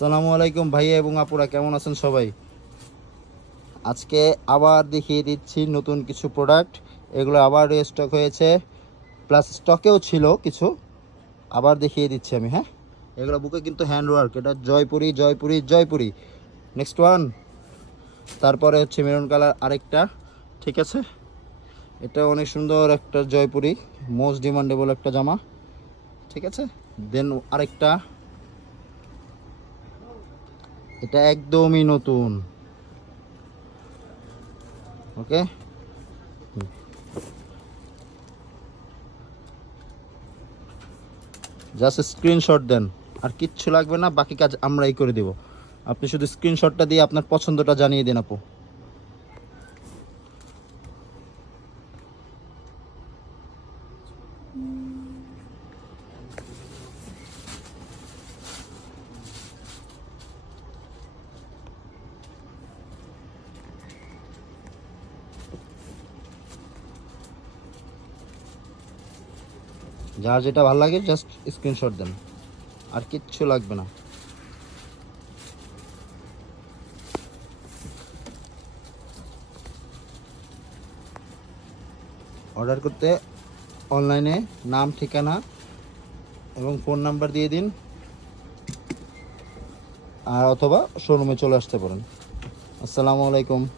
সালামু আলাইকুম ভাইয়া এবং আপুরা, কেমন আছেন সবাই? আজকে আবার দেখিয়ে দিচ্ছি নতুন কিছু প্রোডাক্ট এগুলো আবার স্টক হয়েছে। প্লাস স্টকেও ছিল কিছু। আবার দেখিয়ে দিচ্ছি আমি হ্যাঁ? এগুলো বুকে কিন্তু হ্যান্ড ওয়ার্ক এটা জয়পুরি জয়পুরি জয়পুরি। নেক্সট ওয়ান তারপরে হচ্ছে মেরুন কালার আরেকটা, ঠিক আছে? এটা অনেক সুন্দর একটা জয়পুরি। মোস্ট ডিমান্ডেবল একটা জামা, ঠিক আছে? দেন আরেকটা। এটা একদমই নতুন। ওকে? জাস্ট স্ক্রিনশট দেন। আর কিচ্ছু লাগবে না, বাকি কাজ আমরাই করে দেব। আপনি শুধু স্ক্রিনশটটা দিয়ে আপনার পছন্দটা জানিয়ে দিন আপু। যার যেটা ভালো লাগে জাস্ট স্ক্রিনশট দেন। আর কিচ্ছু লাগবে না। অর্ডার করতে অনলাইনে নাম, ঠিকানা এবং ফোন নাম্বার দিয়ে দিন। আর অথবা শোরুমে চলে আসতে পারেন। আসসালামু আলাইকুম।